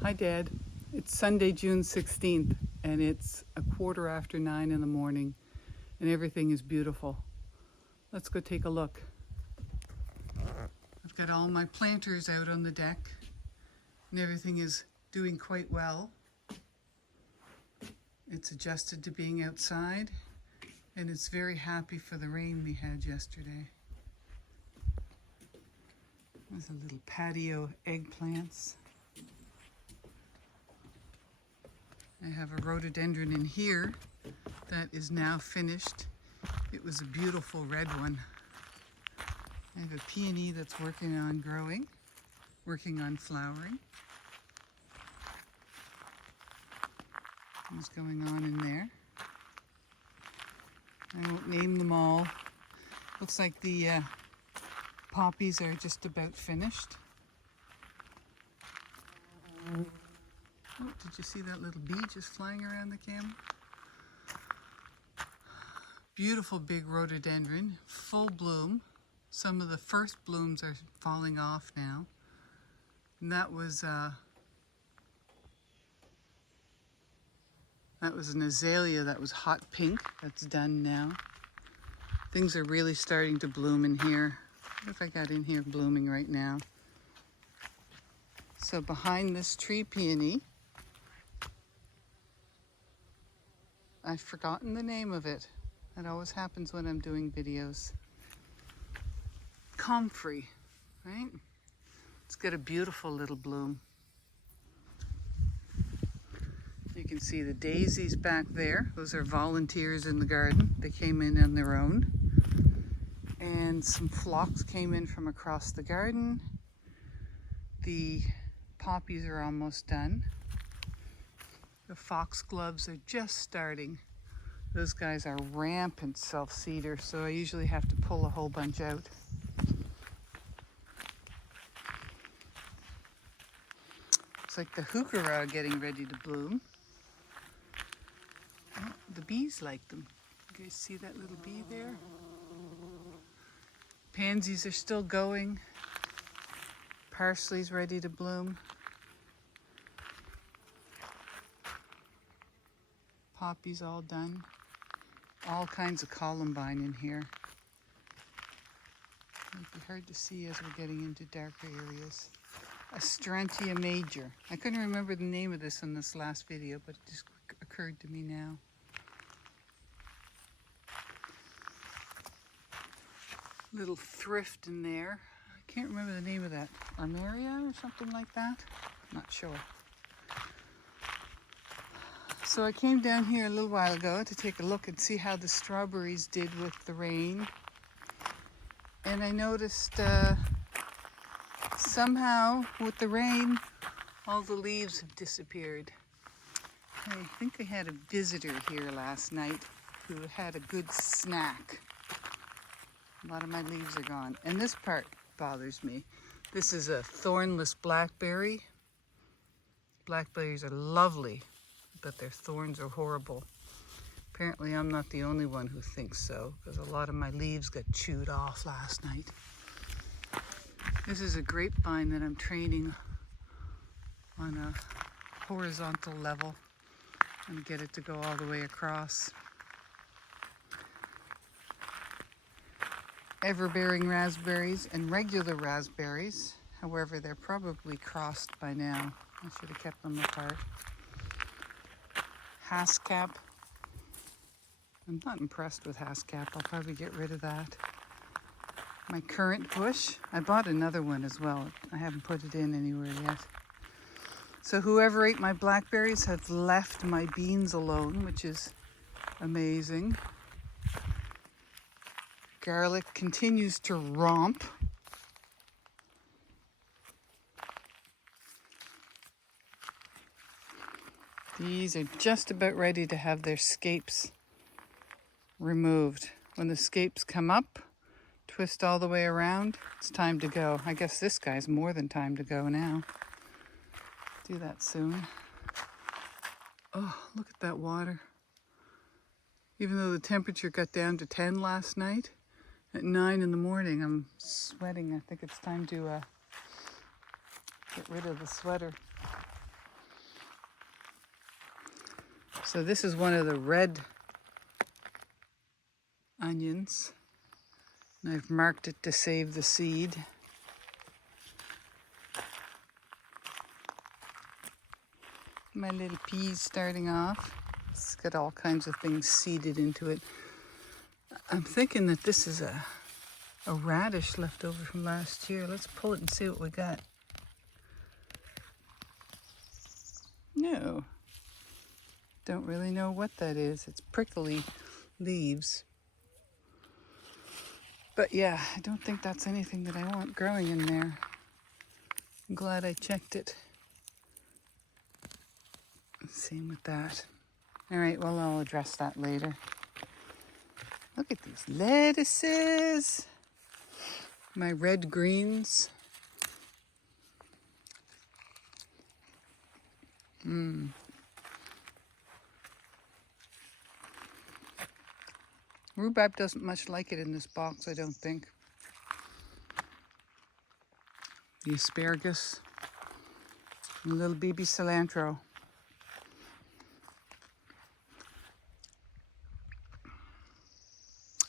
Hi, Dad. It's Sunday, June 16th, and it's 9:15 in the morning, and everything is beautiful. Let's go take a look. I've got all my planters out on the deck, and everything is doing quite well. It's adjusted to being outside, and it's very happy for the rain we had yesterday. There's a little patio eggplants. I have a rhododendron in here that is now finished. It was a beautiful red one. I have a peony that's working on growing, working on flowering. What's going on in there? I won't name them all. Looks like the poppies are just about finished. Oh, did you see that little bee just flying around the camera? Beautiful big rhododendron, full bloom. Some of the first blooms are falling off now. And that was an azalea that was hot pink. That's done now. Things are really starting to bloom in here. What have I got in here blooming right now? So behind this tree peony, I've forgotten the name of it. That always happens when I'm doing videos. Comfrey, right? It's got a beautiful little bloom. You can see the daisies back there. Those are volunteers in the garden. They came in on their own. And some phlox came in from across the garden. The poppies are almost done. The foxgloves are just starting. Those guys are rampant self-seeders, so I usually have to pull a whole bunch out. It's like the heuchera getting ready to bloom. Oh, the bees like them. You guys see that little bee there? Pansies are still going. Parsley's ready to bloom. Poppy's all done. All kinds of columbine in here. It'll be hard to see as we're getting into darker areas. Astrantia major. I couldn't remember the name of this in this last video, but it just occurred to me now. Little thrift in there. I can't remember the name of that. Armeria or something like that? Not sure. So I came down here a little while ago to take a look and see how the strawberries did with the rain. And I noticed somehow with the rain, all the leaves have disappeared. I think I had a visitor here last night who had a good snack. A lot of my leaves are gone. And this part bothers me. This is a thornless blackberry. Blackberries are lovely, but their thorns are horrible. Apparently I'm not the only one who thinks so, because a lot of my leaves got chewed off last night. This is a grapevine that I'm training on a horizontal level and get it to go all the way across. Ever-bearing raspberries and regular raspberries. However, they're probably crossed by now. I should have kept them apart. Hasta. I'm not impressed with Hasta. I'll probably get rid of that. My currant bush. I bought another one as well. I haven't put it in anywhere yet. So whoever ate my blackberries has left my beans alone, which is amazing. Garlic continues to romp. These are just about ready to have their scapes removed. When the scapes come up, twist all the way around, it's time to go. I guess this guy's more than time to go now. Do that soon. Oh, look at that water. Even though the temperature got down to 10 last night, at 9 in the morning, I'm sweating. I think it's time to get rid of the sweater. So this is one of the red onions, and I've marked it to save the seed. My little peas starting off. It's got all kinds of things seeded into it. I'm thinking that this is a radish left over from last year. Let's pull it and see what we got. No, don't really know what that is. It's prickly leaves. But yeah, I don't think that's anything that I want growing in there. I'm glad I checked it. Same with that. All right, well, I'll address that later. Look at these lettuces. My red greens. Rhubarb doesn't much like it in this box, I don't think. The asparagus. And a little baby cilantro.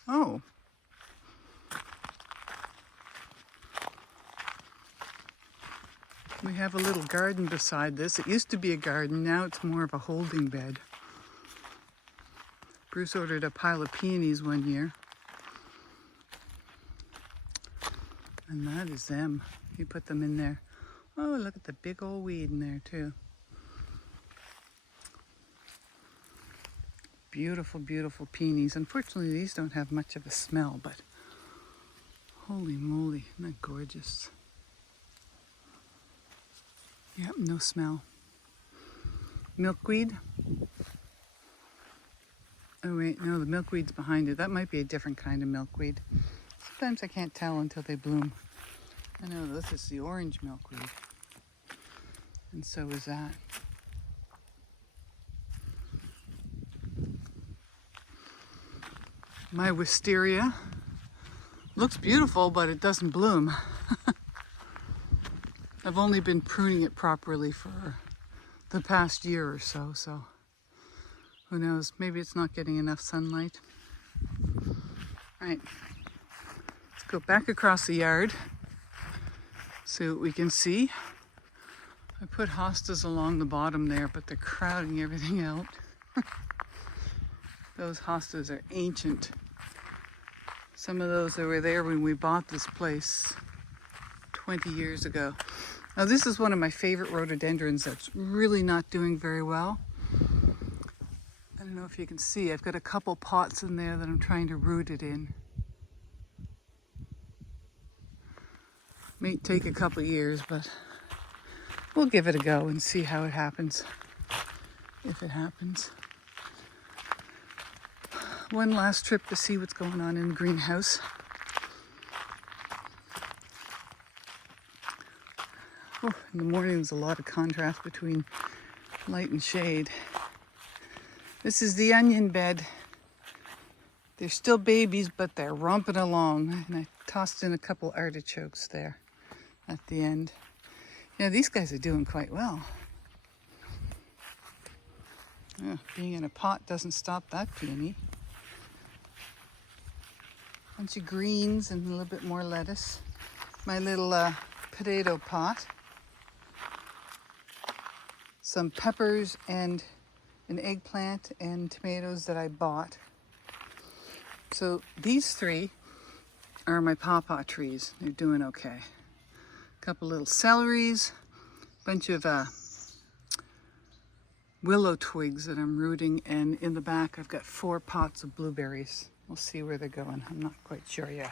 Oh. We have a little garden beside this. It used to be a garden, now it's more of a holding bed. Bruce ordered a pile of peonies one year. And that is them. He put them in there. Oh, look at the big old weed in there too. Beautiful, beautiful peonies. Unfortunately, these don't have much of a smell, but holy moly, isn't that gorgeous? Yep, no smell. Milkweed. Oh wait, no, the milkweed's behind it. That might be a different kind of milkweed. Sometimes I can't tell until they bloom. I know this is the orange milkweed. And so is that. My wisteria looks beautiful, but it doesn't bloom. I've only been pruning it properly for the past year or so, so who knows, maybe it's not getting enough sunlight. All right, let's go back across the yard, see what we can see. I put hostas along the bottom there, but they're crowding everything out. Those hostas are ancient. Some of those that were there when we bought this place 20 years ago. Now this is one of my favorite rhododendrons that's really not doing very well. I don't know if you can see, I've got a couple pots in there that I'm trying to root it in. May take a couple years, but we'll give it a go and see how it happens, if it happens. One last trip to see what's going on in the greenhouse. Oh, in the morning there's a lot of contrast between light and shade. This is the onion bed. They're still babies, but they're romping along. And I tossed in a couple artichokes there at the end. Yeah, these guys are doing quite well. Yeah, being in a pot doesn't stop that peony. Bunch of greens and a little bit more lettuce. My little potato pot. Some peppers and an eggplant and tomatoes that I bought. So these three are my pawpaw trees. They're doing okay. A couple little celeries, bunch of willow twigs that I'm rooting, and in the back I've got 4 pots of blueberries. We'll see where they're going. I'm not quite sure yet.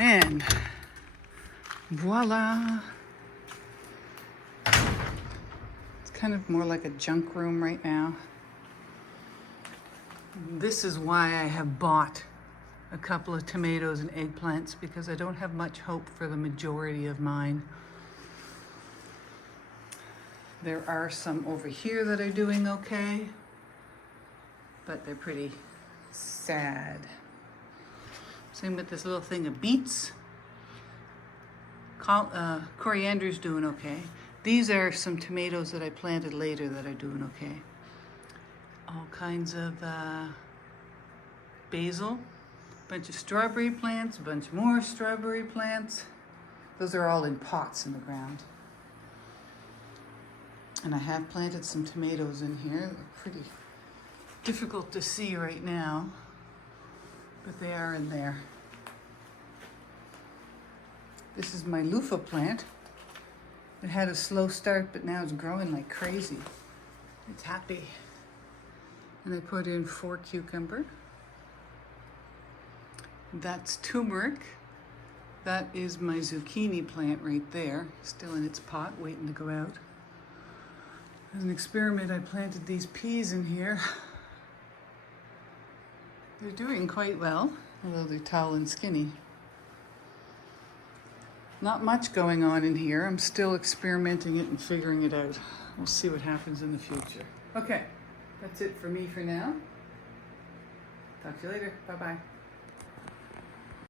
And voila! It's kind of more like a junk room right now. This is why I have bought a couple of tomatoes and eggplants, because I don't have much hope for the majority of mine. There are some over here that are doing okay, but they're pretty sad. Same with this little thing of beets. Coriander's doing okay. These are some tomatoes that I planted later that are doing okay. kinds of basil, a bunch of strawberry plants, a bunch more strawberry plants. Those are all in pots in the ground. And I have planted some tomatoes in here. They're pretty difficult to see right now, but they are in there. This is my loofah plant. It had a slow start, but now it's growing like crazy. It's happy. And I put in 4 cucumber. That's turmeric. That is my zucchini plant right there, still in its pot, waiting to go out. As an experiment, I planted these peas in here. They're doing quite well, although they're tall and skinny. Not much going on in here. I'm still experimenting it and figuring it out. We'll see what happens in the future. Okay, that's it for me for now. Talk to you later. Bye-bye.